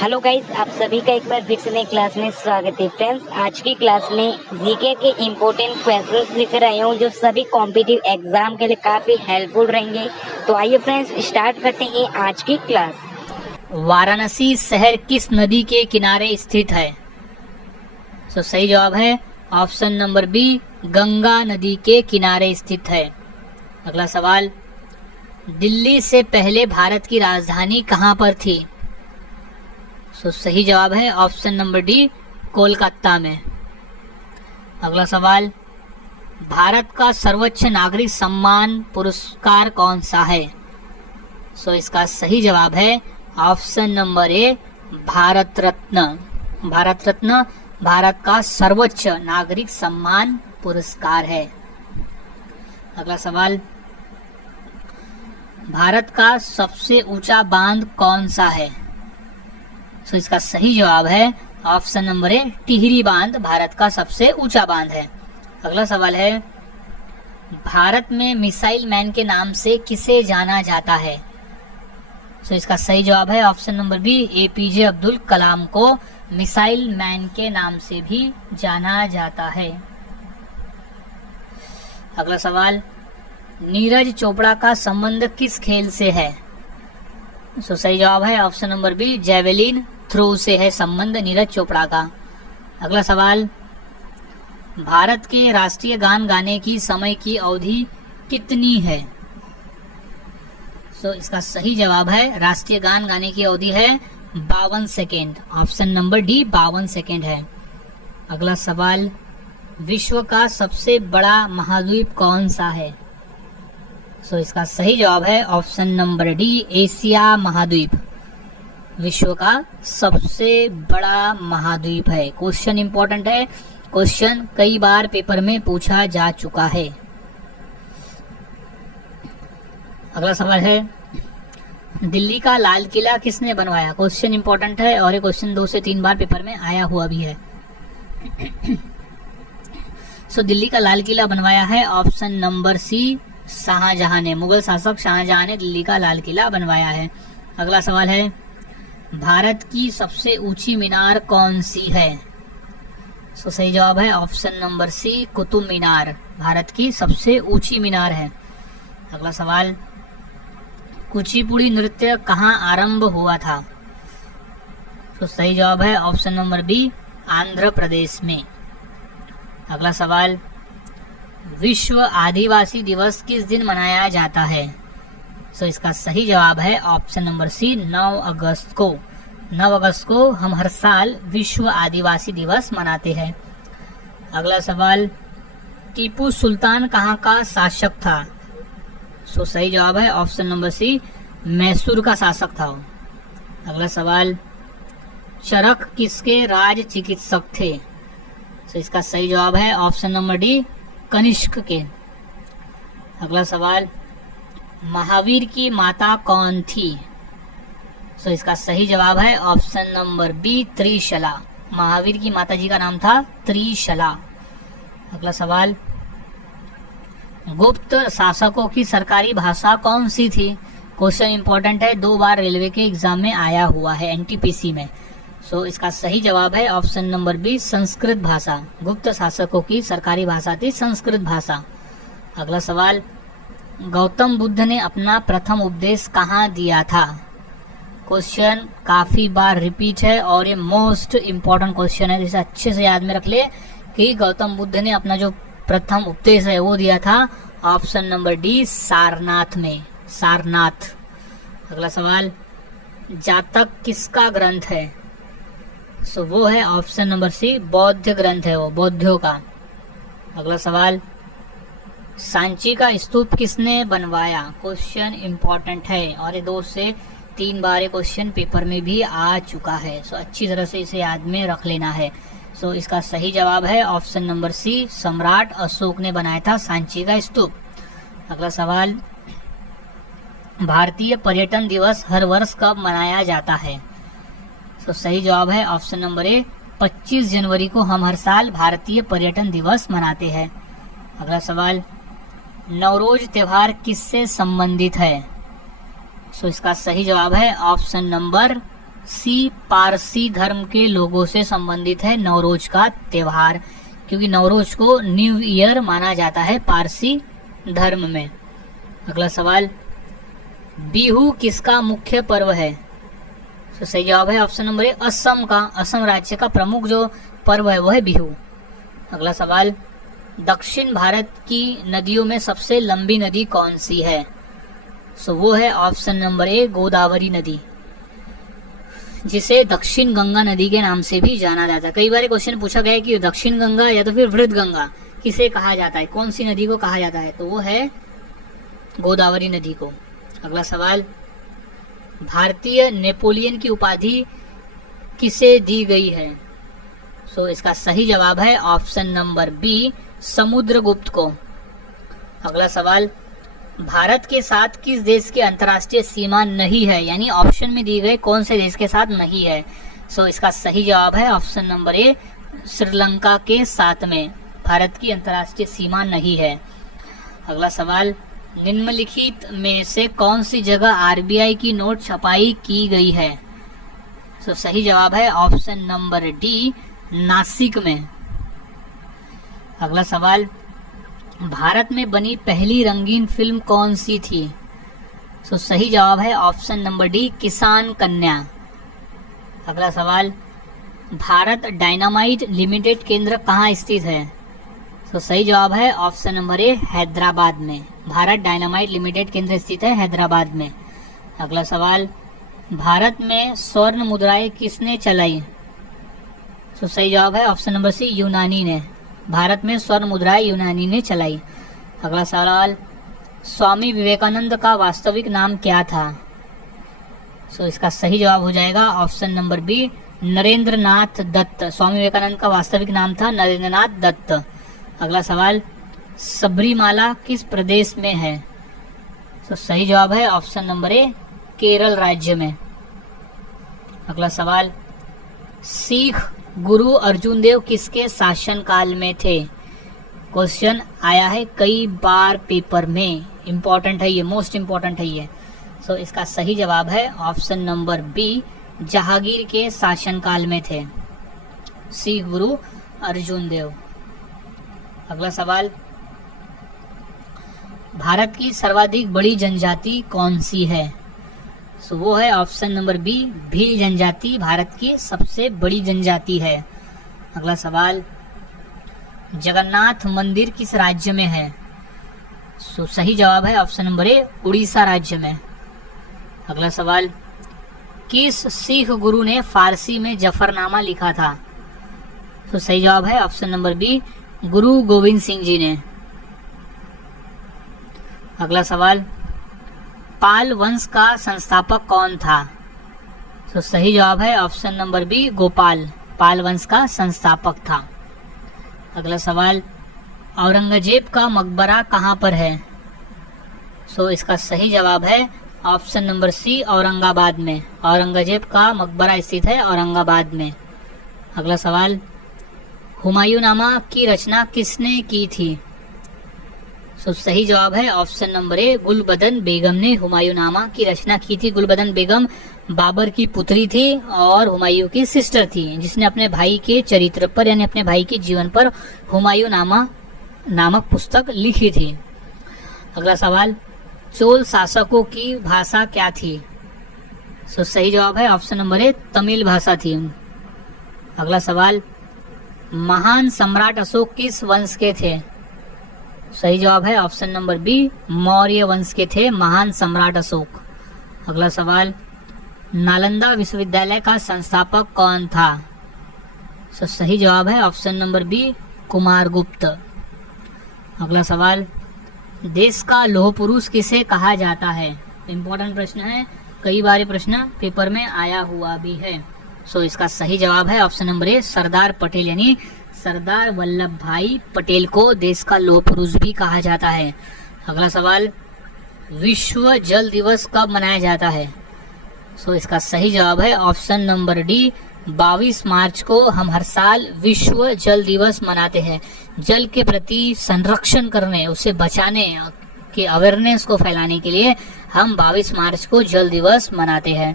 Hello guys, आप सभी का एक बार फिर से नई क्लास में स्वागत है। फ्रेंड्स, आज की क्लास में जीके के इम्पोर्टेंट क्वेश्चंस लेकर आया हूँ जो सभी कॉम्पिटिटिव एग्जाम के लिए काफ़ी हेल्पफुल रहेंगे। तो आइए फ्रेंड्स, स्टार्ट करते हैं आज की क्लास। वाराणसी शहर किस नदी के किनारे स्थित है? सही जवाब है ऑप्शन नंबर बी, गंगा नदी के किनारे स्थित है। अगला सवाल, दिल्ली से पहले भारत की राजधानी कहाँ पर थी? सही जवाब है ऑप्शन नंबर डी, कोलकाता में। अगला सवाल, भारत का सर्वोच्च नागरिक सम्मान पुरस्कार कौन सा है? इसका सही जवाब है option number A, Bharat Ratna. Bharat Ratna Bharat का सर्वोच्च नागरिक सम्मान पुरस्कार है। अगला सवाल, भारत का सबसे ऊंचा बांध कौन सा है? इसका सही जवाब है ऑप्शन नंबर ए, टिहरी बांध भारत का सबसे ऊंचा बांध है। अगला सवाल है, भारत में मिसाइल मैन के नाम से किसे जाना जाता है? इसका सही जवाब है option number B, APJ Abdul Kalam को मिसाइल मैन के नाम से भी जाना जाता है। अगला सवाल, नीरज चोपड़ा का संबंध किस खेल से है? सही जवाब है option number B, javelin throw से है संबंध नीरज चोपड़ा का। अगला सवाल, भारत के राष्ट्रीय गान गाने की समय की अवधि कितनी है? इसका सही जवाब है राष्ट्रीय गान गाने की अवधि है 52 second. Option number D 52 second है। अगला सवाल, विश्व का सबसे बड़ा महाद्वीप कौन सा है? इसका सही जवाब है ऑप्शन नंबर डी, एशिया महाद्वीप विश्व का सबसे बड़ा महाद्वीप है। क्वेश्चन इंपॉर्टेंट है, क्वेश्चन कई बार पेपर में पूछा जा चुका है। अगला सवाल है, दिल्ली का लाल किला किसने बनवाया? क्वेश्चन इंपॉर्टेंट है और ये क्वेश्चन 2 से 3 बार पेपर में आया हुआ भी है। दिल्ली का लाल किला बनवाया है ऑप्शन नंबर सी, शाहजहां ने। मुगल शासक शाहजहां ने दिल्ली का लाल किला बनवाया है। अगला सवाल है, भारत की सबसे ऊंची मीनार कौन सी है? सही जवाब है option number C, Qutub Minar Bharat की सबसे ऊंची मीनार है। अगला सवाल, कुचिपुड़ी नृत्य कहाँ आरंभ हुआ था? सही जवाब है option number B, Andhra Pradesh में। अगला सवाल, विश्व आदिवासी दिवस किस दिन मनाया जाता है? इसका सही जवाब है ऑप्शन नंबर सी, 9 अगस्त को। 9 अगस्त को हम हर साल विश्व आदिवासी दिवस मनाते हैं। अगला सवाल, टीपू सुल्तान कहाँ का शासक था? सही जवाब है ऑप्शन नंबर सी, मैसूर का शासक था। अगला सवाल, चरक किसके राज चिकित्सक थे? इसका सही जवाब है ऑप्शन नंबर डी, कनिष्क के। अगला सवाल, महावीर की माता कौन थी? इसका सही जवाब है option number B, Trishala. Mahavir की माता जी का नाम था त्रिशला। अगला सवाल, गुप्त शासकों की सरकारी भाषा कौन सी थी? क्वेश्चन इंपॉर्टेंट है, 2 बार रेलवे के एग्जाम में आया हुआ है, एनटीपीसी में। इसका सही जवाब है ऑप्शन नंबर बी, संस्कृत भाषा। गुप्त शासकों की सरकारी भाषा थी संस्कृत भाषा। अगला सवाल, गौतम बुद्ध ने अपना प्रथम उपदेश कहाँ दिया था? क्वेश्चन काफी बार रिपीट है और ये मोस्ट इम्पोर्टेंट क्वेश्चन है, जिसे अच्छे से याद में रख ले कि गौतम बुद्ध ने अपना जो प्रथम उपदेश है वो दिया था ऑप्शन नंबर डी, सारनाथ में। सारनाथ। अगला सवाल, जातक किसका ग्रंथ है? वो है ऑप्शन नंबर सी, बौद्ध ग्रंथ है, वो बौद्धों का। अगला सवाल, सांची का स्तूप किसने बनवाया? क्वेश्चन इंपॉर्टेंट है और ये 2 से 3 बार क्वेश्चन पेपर में भी आ चुका है। अच्छी तरह से इसे याद में रख लेना है। इसका सही जवाब है ऑप्शन नंबर सी, सम्राट अशोक ने बनाया था सांची का स्तूप। अगला सवाल, भारतीय पर्यटन दिवस हर वर्ष कब मनाया जाता है? सही जवाब है ऑप्शन नंबर ए, 25 जनवरी को हम हर साल भारतीय पर्यटन दिवस मनाते हैं। अगला सवाल, नवरोज त्योहार किससे संबंधित है? इसका सही जवाब है ऑप्शन नंबर सी पारसी धर्म के लोगों से संबंधित है नवरोज का त्योहार, क्योंकि नवरोज को न्यू ईयर माना जाता है पारसी धर्म में। अगला सवाल, बिहू किसका मुख्य पर्व है? तो सही जवाब है ऑप्शन नंबर ए असम का। असम राज्य का प्रमुख जो पर्व है वो है बिहू। अगला सवाल, दक्षिण भारत की नदियों में सबसे लंबी नदी कौन सी है? सो वो है ऑप्शन नंबर ए गोदावरी नदी, जिसे दक्षिण गंगा नदी के नाम से भी जाना जाता है। कई बार क्वेश्चन पूछा गया है कि दक्षिण गंगा या तो फिर वृद्ध गंगा किसे कहा जाता है, कौन सी नदी को कहा जाता है? तो वो है गोदावरी नदी को। अगला सवाल, भारतीय नेपोलियन की उपाधि किसे दी गई है? सो इसका सही जवाब है ऑप्शन नंबर बी समुद्रगुप्त को। अगला सवाल, भारत के साथ किस देश की अंतर्राष्ट्रीय सीमा नहीं है, यानी ऑप्शन में दिए गए कौन से देश के साथ नहीं है? सो इसका सही जवाब है ऑप्शन नंबर ए श्रीलंका के साथ में भारत की अंतर्राष्ट्रीय सीमा नहीं है। अगला सवाल, निम्नलिखित में से कौन सी जगह आरबीआई की नोट छपाई की गई है? सो सही जवाब है ऑप्शन नंबर डी नासिक में। अगला सवाल, भारत में बनी पहली रंगीन फिल्म कौन सी थी? सो सही जवाब है ऑप्शन नंबर डी किसान कन्या। अगला सवाल, भारत डायनामाइट लिमिटेड केंद्र कहाँ स्थित है? सो सही जवाब है ऑप्शन नंबर ए हैदराबाद में। भारत डायनामाइट लिमिटेड केंद्र स्थित है हैदराबाद में। अगला सवाल, भारत में स्वर्ण मुद्राएं किसने चलाई? सो सही जवाब है ऑप्शन नंबर सी यूनानी ने। भारत में स्वर्ण मुद्राएं यूनानी ने चलाई। अगला सवाल, स्वामी विवेकानंद का वास्तविक नाम क्या था? सो इसका सही जवाब हो जाएगा option number B Narendranath Datta. Swami Vivekananda का वास्तविक नाम था नरेंद्रनाथ दत्त। अगला सवाल, सबरीमाला किस प्रदेश में है? तो सही जवाब है ऑप्शन नंबर ए केरल राज्य में। अगला सवाल, सिख गुरु अर्जुन देव किसके शासन काल में थे? क्वेश्चन आया है कई बार पेपर में, इंपॉर्टेंट है ये, मोस्ट इंपॉर्टेंट है ये। सो इसका सही जवाब है ऑप्शन नंबर बी जहांगीर के शासन काल में थे सिख गुरु अर्जुन देव। अगला सवाल, भारत की सर्वाधिक बड़ी जनजाति कौन सी है? सो वो है ऑप्शन नंबर बी भील जनजाति भारत की सबसे बड़ी जनजाति है। अगला सवाल, जगन्नाथ मंदिर किस राज्य में है? सो सही जवाब है ऑप्शन नंबर ए उड़ीसा राज्य में। अगला सवाल, किस सिख गुरु ने फारसी में जफरनामा लिखा था? तो सही जवाब है ऑप्शन नंबर बी गुरु गोविंद सिंह जी ने। अगला सवाल, पाल वंश का संस्थापक कौन था? तो सही जवाब है ऑप्शन नंबर बी गोपाल, पाल वंश का संस्थापक था। अगला सवाल, औरंगजेब का मकबरा कहाँ पर है? सो इसका सही जवाब है ऑप्शन नंबर सी औरंगाबाद में। औरंगजेब का मकबरा स्थित है औरंगाबाद में। अगला सवाल, हुमायूंनामा की रचना किसने की थी? सो सही जवाब है ऑप्शन नंबर ए गुलबदन बेगम ने हुमायूंनामा की रचना की थी। गुलबदन बेगम बाबर की पुत्री थी और हुमायूं की सिस्टर थी, जिसने अपने भाई के चरित्र पर यानी अपने भाई के जीवन पर हुमायूंनामा नामक पुस्तक लिखी थी। अगला सवाल, चोल शासकों की भाषा क्या थी? सो सही जवाब है ऑप्शन नंबर ए तमिल भाषा थी। अगला सवाल, महान सम्राट अशोक किस वंश के थे? सही जवाब है ऑप्शन नंबर बी मौर्य वंश के थे महान सम्राट अशोक। अगला सवाल, नालंदा विश्वविद्यालय का संस्थापक कौन था? सो सही जवाब है ऑप्शन नंबर बी कुमारगुप्त। अगला सवाल, देश का लौह पुरुष किसे कहा जाता है? इंपॉर्टेंट प्रश्न है, कई बार प्रश्न पेपर में आया हुआ भी है। सो इसका सही जवाब है option number A Sardar Patel, यानी सरदार वल्लभ भाई पटेल को देश का लौह पुरुष भी कहा जाता है। अगला सवाल, विश्व जल दिवस कब मनाया जाता है? सो इसका सही जवाब है ऑप्शन नंबर डी 22 मार्च को हम हर साल विश्व जल दिवस मनाते हैं। जल के प्रति संरक्षण करने, उसे बचाने के अवेयरनेस को फैलाने के लिए हम 22 मार्च को जल दिवस मनाते हैं।